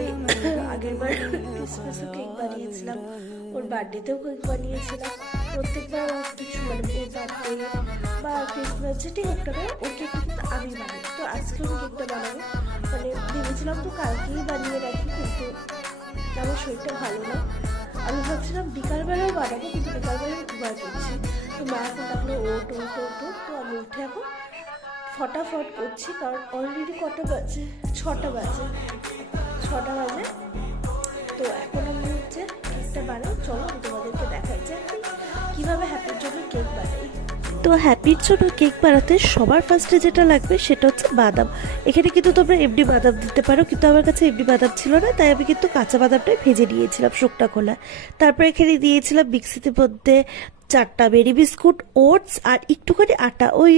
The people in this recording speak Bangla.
আমি আগের বার ক্রিসমাসেও কেক বানিয়েছিলাম, ওর বার্থডেতেও কেক বানিয়েছিলাম। প্রত্যেকবার কিছু মানে ওর বার্থডে বা ক্রিসমাস যেটি হোক না কেন ওর কেকটা কিন্তু আমি বানাই। তো আজকে আমি কেকটা বানাবো, মানে ভেবেছিলাম তো কালকেই বানিয়ে রাখি, কিন্তু আমার শরীরটা ভালো না। আমি ভাবছিলাম বিকালবেলাও বানাবো, কিন্তু বিকালবেলায় ঘুমায় পড়ছি। তো মা এখন ডাকলো ওট ওট ওট ওট, তো আমি উঠে এখন ফটাফট করছি, কারণ অলরেডি কটা বাজে, 6টা বাজে। তো এখন আমি হচ্ছে কেকটা বানাই। চলো আমি তোমাদেরকে দেখাই যে আমি কীভাবে হ্যাপির জন্য কেক বানাই। তো হ্যাপির জন্য কেক বানাতে সবার ফার্স্টে যেটা লাগবে সেটা হচ্ছে বাদাম। এখানে কিন্তু তোমরা এমনি বাদাম দিতে পারো, কিন্তু আমার কাছে এমনি বাদাম ছিল না, তাই আমি কিন্তু কাঁচা বাদামটাই ভেজে নিয়েছিলাম শুকনা খোলা। তারপর এখানে দিয়েছিলাম মিক্সিতে মধ্যে 4টা মেরি বিস্কুট, ওটস আর একটুখানি আটা। ওই